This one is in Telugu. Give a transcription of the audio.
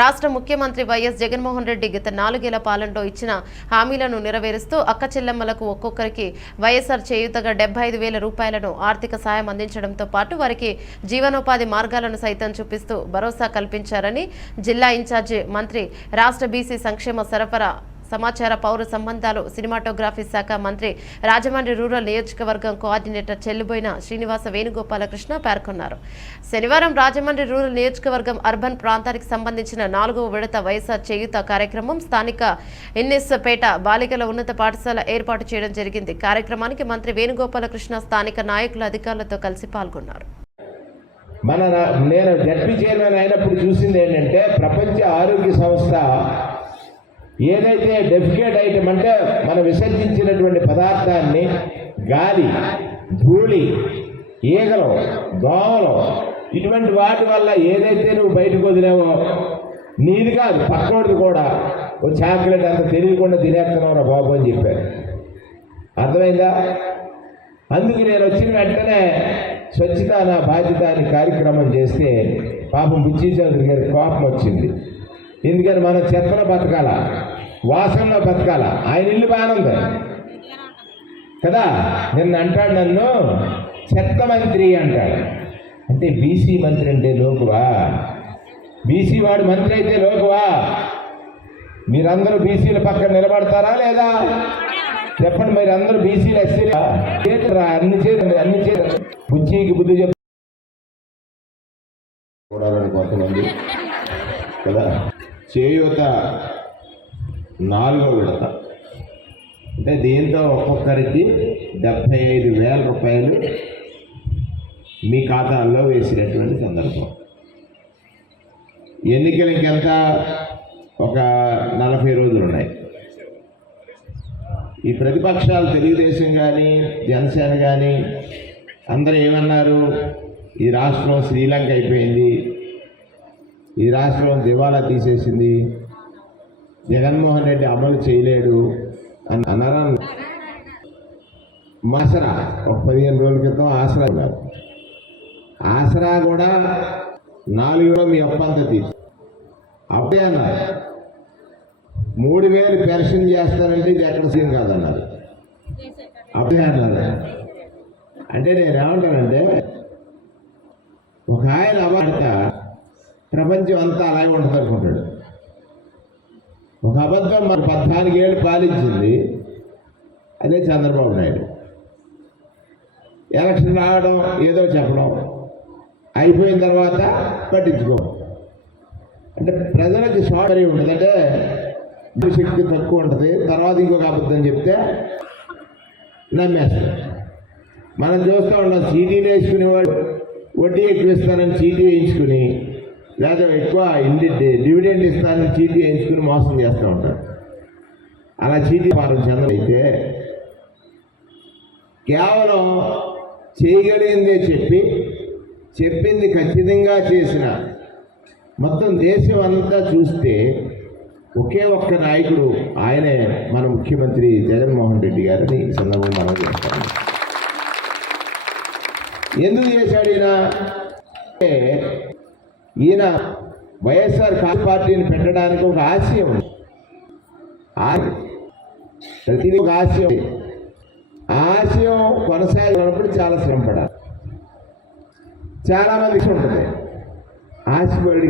రాష్ట్ర ముఖ్యమంత్రి వైఎస్ జగన్మోహన్ రెడ్డి గత నాలుగేళ్ళ పాలనలో ఇచ్చిన హామీలను నెరవేరుస్తూ అక్క చెల్లెమ్మలకు ఒక్కొక్కరికి వైఎస్ఆర్ చేయూతగా డెబ్బై ఐదు వేల రూపాయలను ఆర్థిక సాయం అందించడంతో పాటు వారికి జీవనోపాధి మార్గాలను సైతం చూపిస్తూ భరోసా కల్పించారని జిల్లా ఇన్ఛార్జి మంత్రి రాష్ట్ర బీసీ సంక్షేమ సరఫరా సమాచార పౌర సంబంధాలు సినిమాటోగ్రఫీ శాఖ మంత్రి రాజమండ్రి రూరల్ నియోజకవర్గం కోఆర్డినేటర్ చెల్లిబోయిన శ్రీనివాస వేణుగోపాలకృష్ణ పేర్కొన్నారు. శనివారం రాజమండ్రి రూరల్ నియోజకవర్గం అర్బన్ ప్రాంతానికి సంబంధించిన నాలుగవ విడత వైఎస్ఆర్ చేయూత కార్యక్రమం స్థానిక ఎన్ఎస్పేట బాలికల ఉన్నత పాఠశాల ఏర్పాటు చేయడం జరిగింది. కార్యక్రమానికి మంత్రి వేణుగోపాలకృష్ణ స్థానిక నాయకులు అధికారులతో కలిసి పాల్గొన్నారు. మన నేను జడ్పీ చైర్మన్ అయినప్పుడు చూసింది ఏంటంటే ప్రపంచ ఆరోగ్య సంస్థ ఏదైతే డెఫికేట్ ఐటమ్ అంటే మనం విసర్జించినటువంటి పదార్థాన్ని గాలి ధూళి ఈగలు దోమలు ఇటువంటి వాటి వల్ల ఏదైతే నువ్వు బయటకు వదిలేవో నీది కాదు పక్కోడిది కూడా. ఓ చాక్లెట్ అంత తెలియకుండా తినేస్తున్నావు బాబు అని చెప్పారు. అర్థమైందా? అందుకు నేను వచ్చిన వెంటనే స్వచ్ఛత నా బాధ్యత అని కార్యక్రమం చేస్తే పాపం బుచ్చి చౌదరి గారికి కోపం వచ్చింది. ఎందుకని? మనం చెత్తన బతకాల? వాసనలో బతకాల. ఆయన ఇల్లు బాగానే ఉంది. కదా? నిన్న అంటాడు నన్ను చెత్త మంత్రి అంటాడు. అంటే బీసీ మంత్రి అంటే లోకువా? బీసీ వాడు మంత్రి అయితే లోకువా? మీరందరూ బీసీల పక్కన నిలబడతారా లేదా? చెప్పండి మీరు అందరూ బీసీలు ఎస్సీలా చేతురా? అన్ని చేతులు అన్ని చేతులు. బుజ్జికి బుద్ధి చెప్ చూడాలని కొంతమంది కదా? చేయూత నాలుగో విడత. అంటే దీంతో ఒక్కొక్కరికి డెబ్భై ఐదు వేల రూపాయలు మీ ఖాతాల్లో వేసినటువంటి సందర్భం. ఎన్నికలు ఇంకెంత? ఒక నలభై రోజులు ఉన్నాయి. ఈ ప్రతిపక్షాలు తెలుగుదేశం కానీ జనసేన కానీ అందరూ ఏమన్నారు? ఈ రాష్ట్రం శ్రీలంక అయిపోయింది. ఈ రాష్ట్రం దివాలా తీసేసింది. జగన్మోహన్ రెడ్డి అమలు చేయలేడు అని అన్నారా ఆసరా ఒక పదిహేను రోజుల క్రితం ఆసరా ఉన్నారు. ఆసరా కూడా నాలుగులో మీ అప్పంత తీసి. అప్పుడే అన్నారు. మూడు వేలు పెన్షన్ చేస్తానంటే ఇది ఎక్కడ సీన్ కాదన్నారు. అప్పుడే అన్నారు. అంటే నేను ఏమంటానంటే ఒక ఆయన అవార్త ప్రపంచం అంతా అలాగే ఉంటుంది అనుకుంటాడు ఒక అబద్ధం మన పద్నాలుగేళ్ళు పాలించింది. అదే చంద్రబాబు నాయుడు. ఎలక్షన్ రావడం ఏదో చెప్పడం. అయిపోయిన తర్వాత పట్టించుకోవడం అంటే ప్రజలకి సోదరి ఉండదు అంటే శక్తి తక్కువ ఉంటుంది. తర్వాత ఇంకొక అబద్ధం చెప్తే నమ్మేస్తారు. మనం చూస్తూ ఉన్నాం సీటీలు వేసుకునేవాడు వడ్డీ ఎక్కువ ఇస్తానని సీటీ వేయించుకుని లేదా ఎక్కువ ఇండి డివిడెండ్ ఇస్తానని చీటీ వేయించుకుని మోసం చేస్తూ ఉంటారు అలా చీటీ పారం చెందైతే కేవలం చేయగలిగిందే చెప్పి చెప్పింది ఖచ్చితంగా చేసిన మొత్తం దేశం అంతా చూస్తే ఒకే ఒక్క నాయకుడు ఆయనే మన ముఖ్యమంత్రి జగన్మోహన్ రెడ్డి గారిని ఈ మనం చేస్తాం ఎందుకు చేశాడు ఈయన? ఈయన వైఎస్ఆర్ కాంగ్రెస్ పార్టీని పెట్టడానికి ఒక ఆశయం ఉంది. ప్రతిదీ ఒక ఆశయం ఆశయం కొనసాగినప్పుడు చాలా శ్రమ పడాలి చాలా మందికి ఉంటుంది ఆశపడి